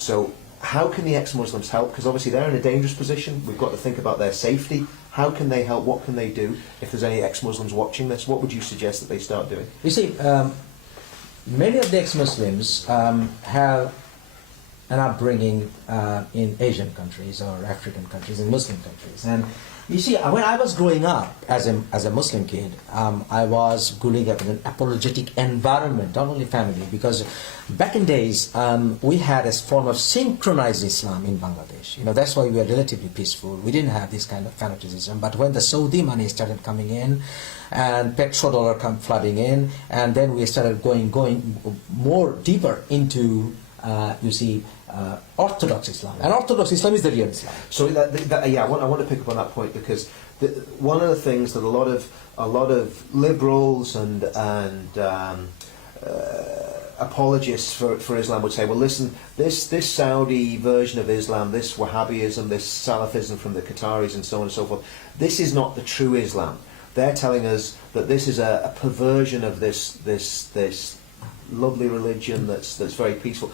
So how can the ex-Muslims help? Because obviously they're in a dangerous position. We've got to think about their safety. How can they help? What can they do? If there's any ex-Muslims watching this, what would you suggest that they start doing? You see, many of the ex-Muslims have an upbringing in Asian countries or African countries, in Muslim countries. And you see, when I was growing up as a Muslim kid, I was growing up in an apologetic environment, not only family, because back in days, we had a form of synchronized Islam in Bangladesh. You know, that's why we were relatively peaceful. We didn't have this kind of fanaticism. But when the Saudi money started coming in, and petrodollar come flooding in, and then we started going more deeper into, Orthodox Islam. And Orthodox Islam is the real Islam. So I want to pick up on that point, because one of the things that a lot of liberals and apologists for Islam would say, well, listen, this Saudi version of Islam, this Wahhabism, this Salafism from the Qataris and so on and so forth, this is not the true Islam. They're telling us that this is a perversion of this lovely religion that's very peaceful.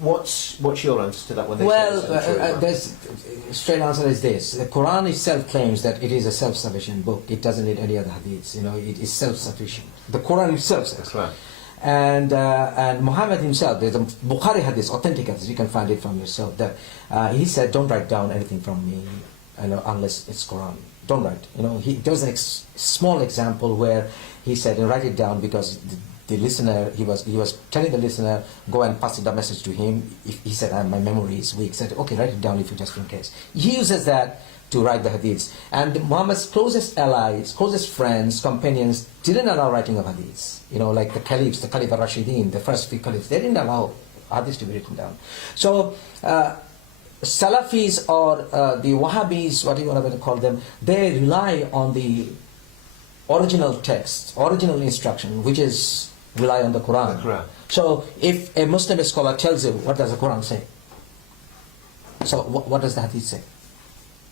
What's your answer to that when they say the straight answer is this. The Quran itself claims that it is a self-sufficient book. It doesn't need any other hadiths. You know, it is self-sufficient. The Quran itself says. That's right. And Muhammad himself, there's a Bukhari hadith, authentic hadith, you can find it from yourself, that he said, don't write down anything from me, unless it's Quran. Don't write. You know, there was a small example where he said, write it down, because the listener, he was telling the listener, go and pass the message to him. If he said, my memory is weak, he said, okay, write it down if you just in case. He uses that to write the hadiths. And Muhammad's closest allies, closest friends, companions, didn't allow writing of hadiths. You know, like the caliphs, the Caliph al-Rashidin, the first few caliphs, they didn't allow hadiths to be written down. So, Salafis or the Wahhabis, what you want to call them, they rely on the original text, original instruction, which is rely on the Quran. The Quran. So if a Muslim scholar tells you, what does the Quran say? So what does the Hadith say?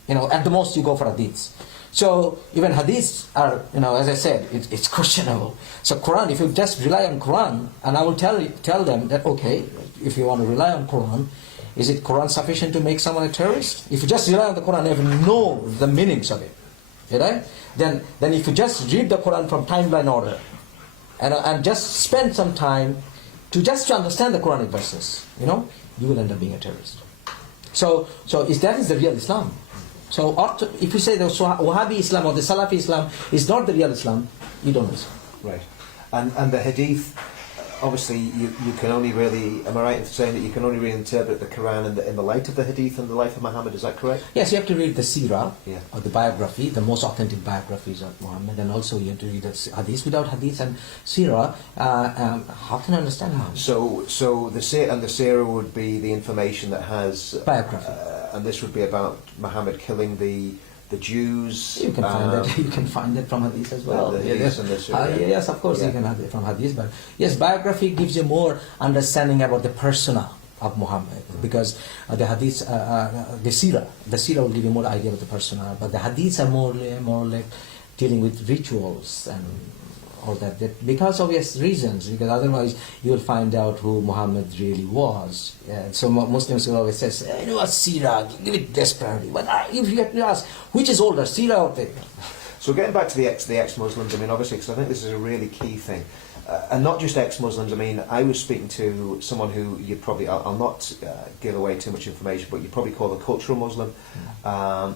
You know, at the most you go for Hadiths. So even Hadiths are, you know, as I said, it's questionable. So Quran, if you just rely on Quran, and I will tell them that, okay, if you want to rely on Quran, is it Quran sufficient to make someone a terrorist? If you just rely on the Quran and even know the meanings of it, right? Then if you just read the Quran from timeline order, and just spend some time to understand the Quranic verses, you know, you will end up being a terrorist. So that is the real Islam. So if you say the Wahhabi Islam or the Salafi Islam is not the real Islam, you don't know Islam. Right. And the Hadith, obviously you can only really, am I right in saying that you can only really interpret the Quran in the light of the Hadith and the life of Muhammad, is that correct? Yes, you have to read the Seerah, yeah, or the biography, the most authentic biographies of Muhammad, and also you have to read the Hadith. Without Hadith and Seerah, how can I understand Muhammad? So the Seerah would be the information that has biography. And this would be about Muhammad killing the Jews. You can find that. You can find it from Hadith as well. Yes, of course, you can have it from Hadith. But yes, biography gives you more understanding about the persona of Muhammad, because the Hadith, the Seerah will give you more idea about the persona. But the Hadiths are more like dealing with rituals and all that because of obvious reasons, because otherwise you will find out who Muhammad really was. So Muslims will always say, you know what, Seerah, give it less priority. But if you have to ask, which is older, Seerah or the... So getting back to the ex-Muslims, I mean, obviously, because I think this is a really key thing. And not just ex-Muslims, I mean, I was speaking to someone who you'd probably, I'll not give away too much information, but you'd probably call a cultural Muslim.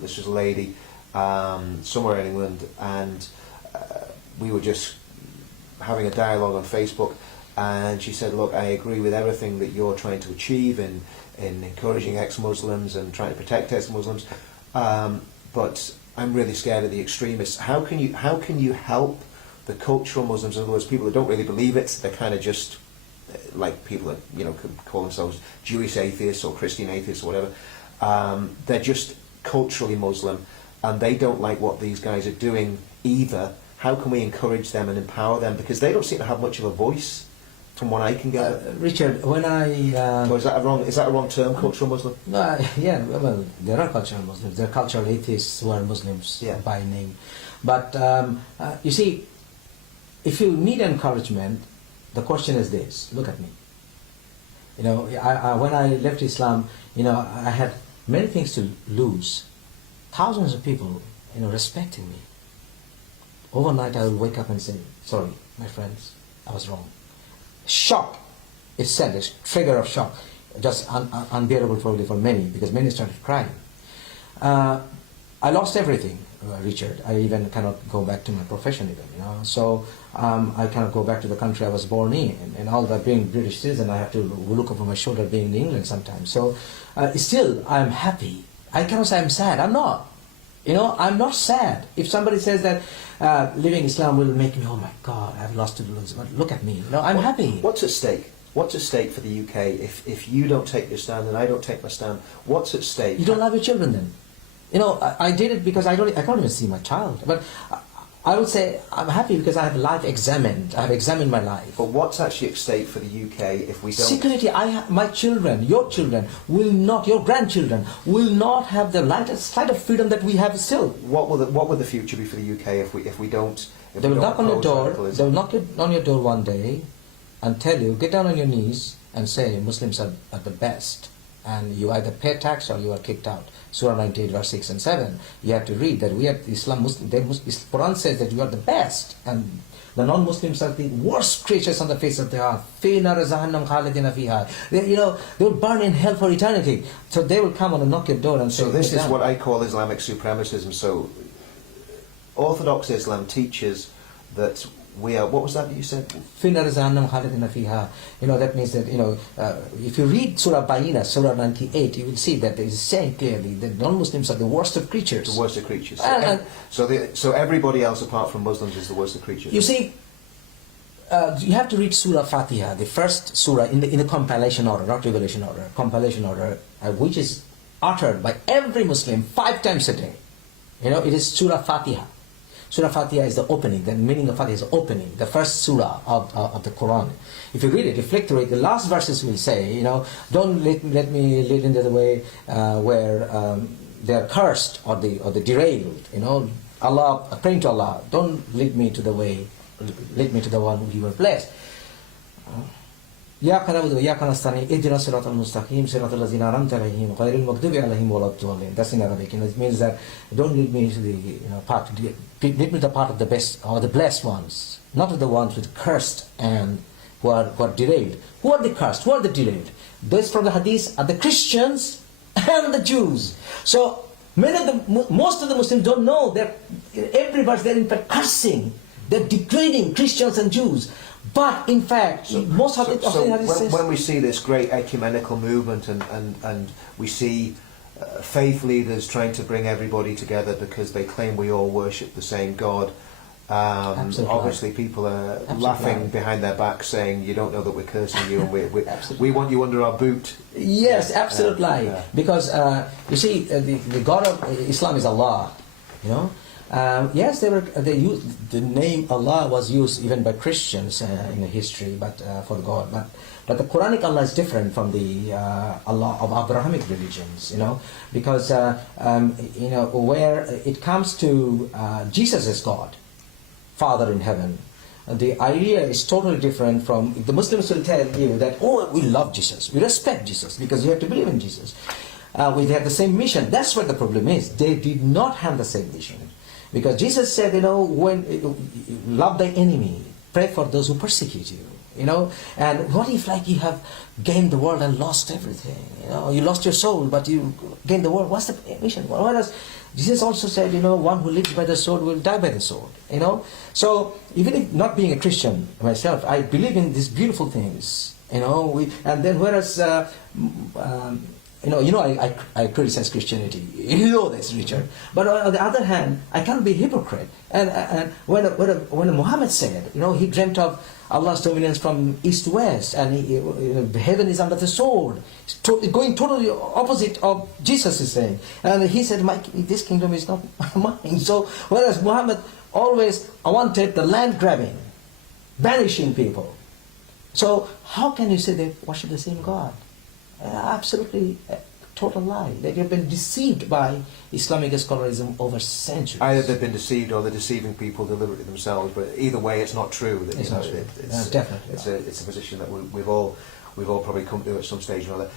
This was a lady somewhere in England, and we were just having a dialogue on Facebook, and she said, look, I agree with everything that you're trying to achieve in encouraging ex-Muslims and trying to protect ex-Muslims, but I'm really scared of the extremists. How can you help the cultural Muslims, in other words, people that don't really believe it, they're kind of just like people that, you know, could call themselves Jewish atheists or Christian atheists or whatever, they're just culturally Muslim, and they don't like what these guys are doing either. How can we encourage them and empower them? Because they don't seem to have much of a voice, from what I can gather. Richard, when I... Or is that a wrong term, cultural Muslim? No, yeah, well, there are cultural Muslims. There are cultural atheists who are Muslims by name. But, you see, if you need encouragement, the question is this. Look at me. When I left Islam, I had many things to lose. Thousands of people, respecting me. Overnight, I will wake up and say, "Sorry, my friends, I was wrong." Shock. It said a trigger of shock, just unbearable probably for many, because many started crying. I lost everything, Richard. I even cannot go back to my profession even, So I cannot go back to the country I was born in, and all that being British citizen, I have to look over my shoulder being in England sometimes. So still, I'm happy. I cannot say I'm sad. I'm not. I'm not sad. If somebody says that living Islam will make me, oh my God, I've lost to lose. But look at me. I'm happy. What's at stake? What's at stake for the UK if you don't take your stand and I don't take my stand? What's at stake? You don't love your children then. I did it because I can't even see my child. But I would say I'm happy because I have life examined. I have examined my life. But what's actually at stake for the UK if we don't... Security. My children, your children, will not, your grandchildren, will not have the slight of freedom that we have still. What will the future be for the UK if we don't... They will knock on your door. They will knock on your door one day and tell you, get down on your knees and say Muslims are the best, and you either pay tax or you are kicked out. Surah 98 verse 6 and 7. You have to read that we are Islam Muslim. Quran says that you are the best, and the non-Muslims are the worst creatures on the face of the earth. They will burn in hell for eternity. So they will come and knock your door and say. So this is what I call Islamic supremacism. So Orthodox Islam teaches that we are, what was that you said? That means that, if you read Surah Bayina, Surah 98, you will see that it is saying clearly that non-Muslims are the worst of creatures. The worst of creatures. So everybody else apart from Muslims is the worst of creatures. You see, you have to read Surah Fatiha, the first surah in the compilation order, not revelation order, compilation order, which is uttered by every Muslim 5 times a day. It is Surah Fatiha. Surah Fatiha is the opening. The meaning of Fatiha is the opening, the first surah of the Quran. If you read it, reflect through it, the last verses will say, don't let me lead into the way where they are cursed or the derailed. Allah, praying to Allah, don't lead me to the way, lead me to the one who you have blessed. That's in Arabic. It means that don't lead me to the path. Lead me to the path of the best or the blessed ones, not to the ones with cursed and who are derailed. Who are the cursed? Who are the derailed? Those from the Hadith are the Christians and the Jews. So most of the Muslims don't know that every verse they're in fact cursing, they're degrading Christians and Jews. But in fact, most of it. When we see this great ecumenical movement and we see faith leaders trying to bring everybody together because they claim we all worship the same God, obviously people are laughing behind their back saying, you don't know that we're cursing you and we want you under our boot. Yes, absolutely. Because you see, the God of Islam is Allah. Yes, the name Allah was used even by Christians in the history, but for God. But the Quranic Allah is different from the Allah of Abrahamic religions, because where it comes to Jesus as God, Father in heaven, the idea is totally different from the Muslims will tell you that, oh, we love Jesus, we respect Jesus because you have to believe in Jesus. We have the same mission. That's what the problem is. They did not have the same mission. Because Jesus said, when love thy enemy, pray for those who persecute you. And what if you have gained the world and lost everything? You lost your soul, but you gained the world. What's the mission? Whereas Jesus also said, one who lives by the sword will die by the sword. So even if not being a Christian myself, I believe in these beautiful things. And then whereas. I criticize Christianity. This, Richard. But on the other hand, I can't be a hypocrite. And when Muhammad said, he dreamt of Allah's dominance from east to west, and heaven is under the sword, going totally opposite of Jesus is saying. And he said, this kingdom is not mine. So whereas Muhammad always wanted the land grabbing, banishing people. So how can you say they worship the same God? Absolutely total lie. That you've been deceived by Islamic scholarism over centuries. Either they've been deceived or they're deceiving people deliberately themselves. But either way, it's not true. That, It's you know, not true. it's Definitely. it's a position that we've all probably come to at some stage or another.